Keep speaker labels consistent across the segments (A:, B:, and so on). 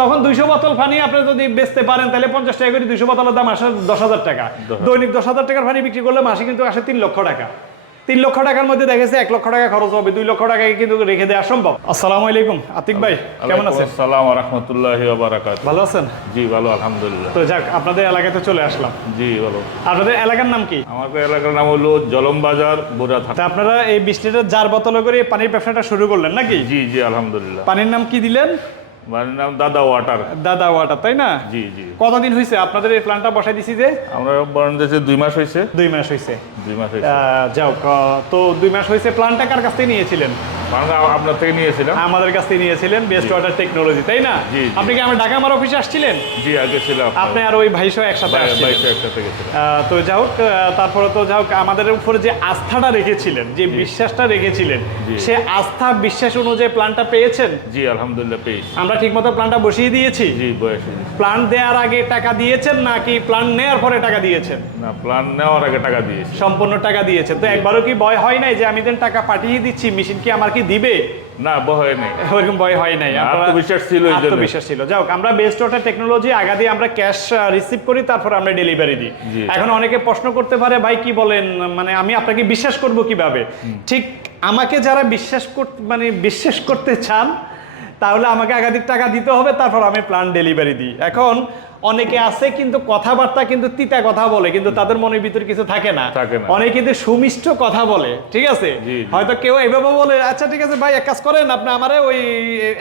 A: তখন দুইশো বোতল পানি আপনি যদি বেচতে পারেন তাহলে পঞ্চাশ টাকা করে দুইশো বোতলের দাম আসে দশ হাজার টাকা। দৈনিক দশ হাজার টাকার পানি বিক্রি করলে মাসে কিন্তু আসে তিন লক্ষ টাকা। তিন লক্ষ টাকার মধ্যে দেখেছে এক লক্ষ টাকা খরচ হবে দুই লক্ষ টাকা কিন্তু রেখে দেওয়া সম্ভব। আসসালামু আলাইকুম আতিক ভাই কেমন আছেন?
B: আসসালাম রহমতুল্লাহি
A: ভালো আছেন?
B: জি ভালো আলহামদুলিল্লাহ।
A: তো যাক আপনাদের এলাকাতে চলে আসলাম।
B: জি ভালো।
A: আপনাদের এলাকার নাম কি?
B: আমাদের এলাকার নাম হলো জলম বাজার বোরা থানা
A: আপনারা এই লিটার জার বোতলে করে পানির ব্যবসাটা শুরু করলেন নাকি?
B: জি জি আলহামদুলিল্লাহ।
A: পানির নাম কি দিলেন?
B: বাড়ির নাম দাদা ওয়াটার।
A: দাদা ওয়াটার তাই না?
B: জি জি।
A: কতদিন হয়েছে আপনাদের এই প্ল্যানটা বসাই দিছি যে?
B: আমরা বরণ দুই মাস হয়েছে
A: দুই মাস হয়েছে
B: দুই মাস হয়েছে
A: যাও তো দুই মাস হয়েছে প্ল্যানটা কার কাছ থেকে নিয়েছিলেন?
B: আপনার থেকে নিয়েছিলাম।
A: আমাদের কাছ থেকে নিয়েছিলেন বেস্ট ওয়াটার টেকনোলজি তাই না?
B: জি, জি।
A: আপনি কি আমার ঢাকা আমার অফিসে আসছিলেন?
B: জি আগে ছিলাম
A: আপনি আর ওই ভাই একসাথে
B: একসাথে
A: তো যাই হোক তারপরে তো যাই হোক আমাদের উপরে যে আস্থাটা রেখেছিলেন যে বিশ্বাসটা রেখেছিলেন সে আস্থা বিশ্বাস অনুযায়ী প্ল্যানটা পেয়েছেন?
B: জি আলহামদুলিল্লাহ পেয়েছি।
A: আমরা ঠিকমতো প্ল্যানটা বসিয়ে দিয়েছি?
B: জি
A: প্ল্যান দেওয়ার আগে টাকা দিয়েছেন নাকি প্ল্যান নেওয়ার পরে টাকা দিয়েছেন?
B: না প্ল্যান নেওয়ার আগে টাকা দিয়েছি।
A: সম্পূর্ণ টাকা দিয়েছেন। তো একবারও কি ভয় হয় নাই যে আমি যেন টাকা পাঠিয়ে দিচ্ছি মেশিন কি আমার কি দিবে?
B: না বয় নেই।
A: ওরকম ভয় হয় নাই।
B: আত্মবিশ্বাস ছিল এই জন্য।
A: আত্মবিশ্বাস ছিল। যাও আমরা বেস্ট ওয়াটার টেকনোলজি আগে দিয়ে আমরা ক্যাশ রিসিভ করি তারপর আমরা ডেলিভারি দিই। এখন অনেকে প্রশ্ন করতে পারে ভাই কি বলেন? মানে আমি আপনাকে বিশ্বাস করব কীভাবে? ঠিক আমাকে যারা বিশ্বাস করতে মানে বিশ্বাস করতে চান তাহলে আমাকে একাধিক টাকা দিতে হবে তারপর আমি প্ল্যান ডেলিভারি দিই। এখন অনেকে আছে কিন্তু কথাবার্তা কিন্তু তিতা কথা বলে কিন্তু তাদের মনের ভিতরে কিছু থাকে না। অনেকে কিন্তু সুমিষ্ট কথা বলে ঠিক আছে। হয়তো কেউ এভাবে বলে আচ্ছা ঠিক আছে ভাই এক কাজ করেন আপনি আমারে ওই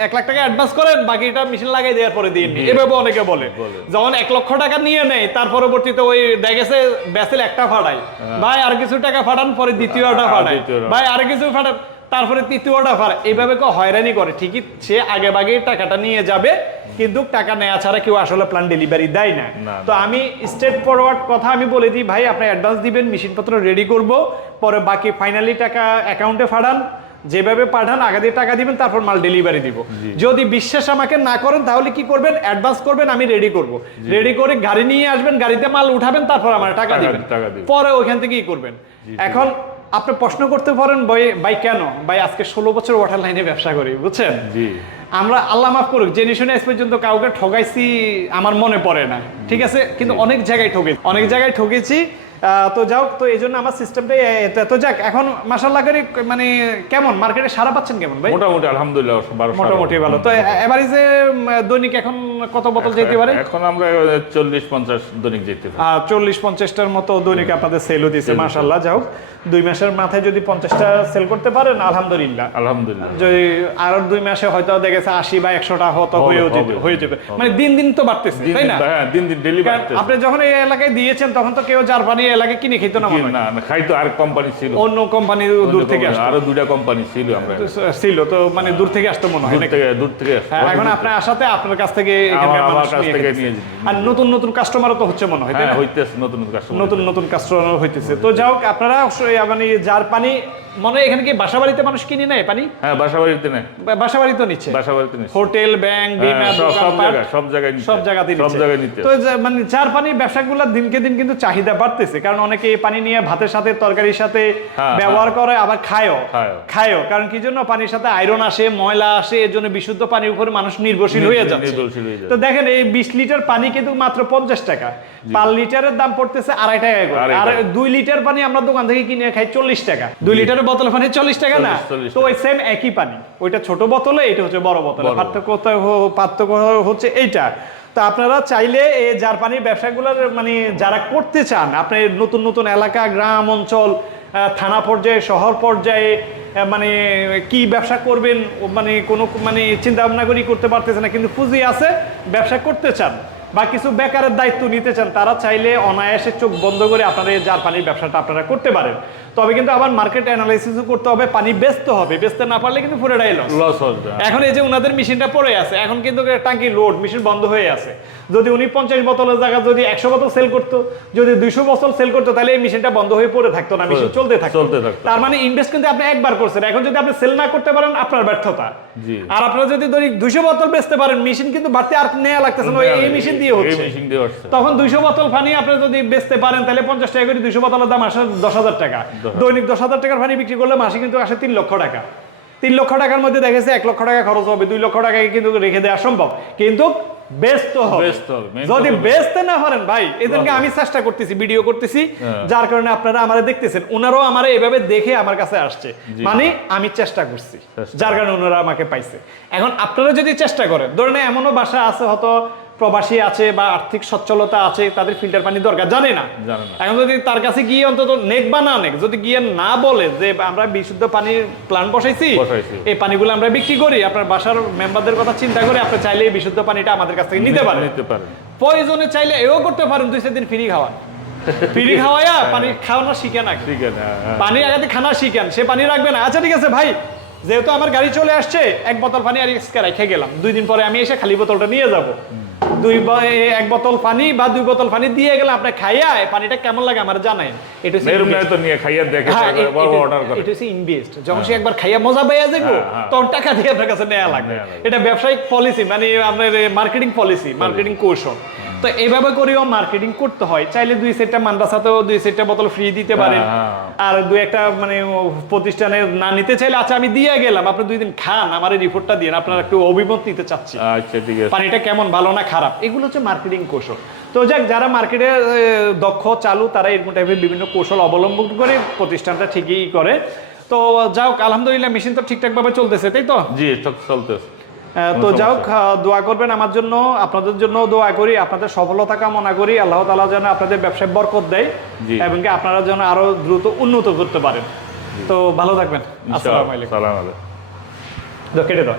A: এক লাখ টাকা অ্যাডভান্স করেন বাকিটা মেশিন লাগাই দেওয়ার পরে দিয়ে এভাবে অনেকে বলে। যখন এক লক্ষ টাকা নিয়ে নেয় তার পরবর্তীতে ওই দেখেছে ব্যাসেল একটা ফাটাই ভাই আর কিছু টাকা ফাটান পরে দ্বিতীয়টা
B: আর
A: ফাটাই ভাই আর কিছু ফাটান। তারপরে তৃতীয়টা ফাটায় এইভাবে কেউ হয়রানি করে ঠিকই সে আগে বাগে টাকাটা নিয়ে যাবে কিন্তু টাকা নেওয়া ছাড়া কেউ আসলে প্ল্যান ডেলিভারি দেয় না। তো আমি স্টেট ফরওয়ার্ড কথা আমি বলে দিই ভাই আপনি অ্যাডভান্স দিবেন মেশিনপত্র রেডি করব পরে বাকি ফাইনালি টাকা অ্যাকাউন্টে পাঠান যেভাবে পাঠান আগে দিয়ে টাকা দিবেন তারপর মাল ডেলিভারি দিব। যদি বিশ্বাস আমাকে না করেন তাহলে কি করবেন? অ্যাডভান্স করবেন আমি রেডি করব। রেডি করে গাড়ি নিয়ে আসবেন গাড়িতে মাল উঠাবেন তারপর আমার টাকা দিবেন। পরে ওইখান থেকে কি করবেন এখন আপনি প্রশ্ন করতে পারেন ভাই ভাই কেন? ভাই আজকে ষোলো বছর ওয়াটার লাইনে ব্যবসা করি বুঝছেন?
B: জি।
A: আমরা আল্লাহ মাফ করুক জেনে শুনে আজ পর্যন্ত কাউকে ঠগাইছি আমার মনে পড়ে না। ঠিক আছে? কিন্তু অনেক জায়গায় ঠকেছি অনেক জায়গায় ঠকেছি তো যাও তো এই জন্য আমার সিস্টেমটাই তো যাক এখন মাসাল্লাহ করে মানে কেমন? মার্কেটে সারা পাচ্ছেন কেমন ভাই?
B: মোটামুটি আলহামদুলিল্লাহ
A: মোটামুটি ভালো। তো এভারেজে দৈনিক এখন কত বোতল যেতে পারে?
B: এখন আমরা চল্লিশ পঞ্চাশ দৈনিক যেতে পারি।
A: চল্লিশ পঞ্চাশটার মতো দৈনিক আপনাদের সেলও দিচ্ছে মাসাল্লাহ যাও দুই মাসের মাথায় যদি পঞ্চাশটা সেল করতে পারেন আলহামদুলিল্লাহ।
B: আলহামদুলিল্লাহ।
A: যদি আরও দুই মাসে হয়তো দেখেছে আশি বা একশোটা হতো হয়েও যেতে হয়ে যাবে। মানে দিন দিন তো বাড়তেছে তাই না?
B: হ্যাঁ দিন দিন ডেলি
A: আপনি যখন এই এলাকায় দিয়েছেন তখন তো কেউ যার পানি কিনে খেত না।
B: না না আর কোম্পানি ছিল।
A: অন্য কোম্পানি দূর থেকে আসতো।
B: আরও দুটা কোম্পানি ছিল আমরা।
A: ছিল তো মানে দূর থেকে আসতো মনে হয়
B: দূর থেকে
A: হ্যাঁ, এখন আপনার আসাতে আপনার কাছ থেকে
B: আমার- আমার
A: মানুষ
B: কাছ
A: নিয়ে
B: থেকে নিয়ে
A: আর নতুন নতুন কাস্টমারও তো হচ্ছে মনে হয়
B: হ্যাঁ হইতেছে নতুন নতুন কাস্টমার
A: নতুন নতুন কাস্টমার হইতেছে। তো যাই হোক আপনারা মানে যার পানি মনে এখানে কি বাসা বাড়িতে মানুষ কিনে নেয় পানি?
B: হ্যাঁ বাসা বাড়িতে
A: বা- বাসা বাড়ি তো নিচ্ছে?
B: বাসা বাড়িতে নেই
A: হোটেল ব্যাংক বিমা
B: হ্যাঁ, সব- সব জায়গায় সব জায়গায়
A: সব। জায়গাতেই
B: সব
A: নিচ্ছে।
B: জায়গায় নিতে
A: তো মানে চার পানির ব্যবসাগুলো দিনকে দিন কিন্তু চাহিদা বাড়তেছে। কারণ অনেকে এই পানি নিয়ে ভাতের সাথে তরকারির সাথে
B: হ্যাঁ,
A: ব্যবহার করে আবার খায়ও।
B: খায়ও।
A: কারণ কি জন্য? পানির সাথে আয়রন আসে ময়লা আসে এর জন্য বিশুদ্ধ পানির উপরে মানুষ নির্ভরশীল হয়ে যাচ্ছে।
B: হয়ে।
A: তো দেখেন এই বিশ লিটার পানি কিন্তু মাত্র পঞ্চাশ টাকা। পার লিটারের দাম পড়তেছে আড়াই টাকা করে। আর দুই লিটার পানি আমরা দোকান থেকে কিনে খাই চল্লিশ টাকা। দুই লিটারের বোতল পানি চল্লিশ টাকা না?
B: 40 40
A: তো ওই সেম একই পানি। ওইটা ছোট বোতলে এটা হচ্ছে বড় বোতলে। পার্থক্য পার্থক্য হচ্ছে এইটা। তো আপনারা চাইলে এই জার পানির ব্যবসাগুলোর মানে যারা করতে চান আপনি নতুন নতুন এলাকা, গ্রাম, অঞ্চল থানা পর্যায়ে, শহর পর্যায়ে মানে কি ব্যবসা করবেন মানে কোনো মানে চিন্তা ভাবনা করেই করতে পারতেছে না, কিন্তু পুঁজি আছে, ব্যবসা করতে চান বা কিছু বেকারের দায়িত্ব নিতে চান, তারা চাইলে অনায়াসে চোখ বন্ধ করে আপনারা এই জার পানির ব্যবসাটা আপনারা করতে পারেন। তবে কিন্তু আবার মার্কেট অ্যানালাইসিসও করতে হবে পানি বেচতে হবে। বেচতে না পারলে কিন্তু পুরোটাই লস
B: লস হচ্ছে
A: এখন এই যে উনাদের মেশিনটা পড়ে আছে এখন কিন্তু টাঙ্কি লোড মেশিন বন্ধ হয়ে আছে। যদি উনি পঞ্চাশ বোতলের জায়গা যদি একশো বোতল সেল করতো যদি দুইশো বোতল সেল করতো তাহলে এই মেশিনটা বন্ধ হয়ে পড়ে থাকতো না মেশিন চলতে থাকতো।
B: চলতে থাকতো।
A: তার মানে ইনভেস্ট কিন্তু আপনি একবার করছেন। এখন যদি আপনি সেল না করতে পারেন আপনার ব্যর্থতা। আর আপনারা যদি ধরি দুইশো বোতল বেচতে পারেন মেশিন কিন্তু বাড়তে আর নেওয়া লাগতেছে না এই মেশিন দিয়ে হচ্ছে।
B: মেশিন দিয়ে
A: তখন দুইশো বোতল পানি আপনি যদি বেচতে পারেন তাহলে পঞ্চাশ টাকা করে দুইশো বোতলের দাম আসে দশ হাজার টাকা। দৈনিক দশ হাজার টাকার পানি বিক্রি করলে মাসে কিন্তু আসে তিন লক্ষ টাকা। তিন লক্ষ টাকার মধ্যে দেখেছে এক লক্ষ টাকা খরচ হবে দুই লক্ষ টাকায় কিন্তু রেখে দেওয়া সম্ভব। কিন্তু ব্যস্ত হবে। যদি বেচতে না পারেন ভাই এদেরকে আমি চেষ্টা করতেছি ভিডিও করতেছি
B: হ্যাঁ।
A: যার কারণে আপনারা আমারে দেখতেছেন। ওনারাও আমার এভাবে দেখে আমার কাছে আসছে। মানে আমি চেষ্টা করছি যার কারণে ওনারা আমাকে পাইছে। এখন আপনারা যদি চেষ্টা করেন ধরেন এমনও বাসা আছে হয়তো প্রবাসী আছে বা আর্থিক সচ্ছলতা আছে তাদের ফিল্টার পানি দরকার। জানে না। এখন যদি তার কাছে গিয়ে অন্তত নেক বা না নেক যদি গিয়ে না বলে যে আমরা বিশুদ্ধ পানির প্ল্যান বসাইছি। এই পানিগুলো আমরা বিক্রি করি আপনার বাসার মেম্বারদের কথা চিন্তা করে আপনি চাইলে এই বিশুদ্ধ পানিটা আমাদের কাছ থেকে নিতে পারেন।
B: নিতে পারেন।
A: প্রয়োজনে চাইলে এও করতে পারেন দুই দিন ফ্রি খাওয়ান। ফ্রি খাওয়াইয়া পানি খাওয়ানো শিখে না।
B: হ্যাঁ, হ্যাঁ।
A: আগাতে খানা শিখেন সে পানি রাখবে না। আচ্ছা ঠিক আছে ভাই যেহেতু আমার গাড়ি চলে আসছে এক বোতল পানি আর রেখে গেলাম। দুই দিন পরে আমি এসে খালি বোতলটা নিয়ে যাব। দুই এক বোতল পানি বা দুই বোতল পানি দিয়ে গেলে আপনি খাইয়া পানিটা কেমন লাগে আমার জানাই এটা
B: তো নিয়ে খাইয়া দেখে
A: হ্যাঁ,
B: অর্ডার করে।
A: এটা হচ্ছে ইনভেস্ট যখন সে একবার খাইয়া মজা পাইয়া যাব
B: হ্যাঁ, হ্যাঁ।
A: তখন টাকা দিয়ে আপনার কাছে নেওয়া লাগবে। এটা ব্যবসায়িক পলিসি মানে আপনার মার্কেটিং পলিসি মার্কেটিং কৌশল। তো এইভাবে করেও মার্কেটিং করতে হয়। চাইলে দুই সেটটা মান্দাসাতেও দুই সেটটা বোতল ফ্রি দিতে পারেন।
B: হ্যাঁ,
A: আর দুই একটা মানে প্রতিষ্ঠানে না নিতে চাইলে আচ্ছা আমি দিয়ে গেলাম আপনি দুই দিন খান আমার এই রিপোর্টটা দিয়ে আপনার একটু অভিমত নিতে চাচ্ছি।
B: আচ্ছা ঠিক আছে।
A: পানিটা কেমন ভালো না খারাপ? এগুলো হচ্ছে মার্কেটিং কৌশল। তো যাক যারা মার্কেটে দক্ষ চালু তারা এরকম টাইপের বিভিন্ন কৌশল অবলম্বন করে প্রতিষ্ঠানটা ঠিকই করে। তো যাই হোক আলহামদুলিল্লাহ মেশিন তো ঠিকঠাকভাবে চলতেছে তাই তো?
B: জি চলতেছে।
A: তো যাই
B: হোক
A: দোয়া করবেন আমার জন্য আপনাদের জন্য দোয়া করি আপনাদের সফলতা কামনা করি আল্লাহ তালা যেন আপনাদের ব্যবসায় বরকত দেয় এবং কি আপনারা যেন আরও দ্রুত উন্নত করতে পারেন। তো ভালো থাকবেন। আসসালামু তো কেটে দাও।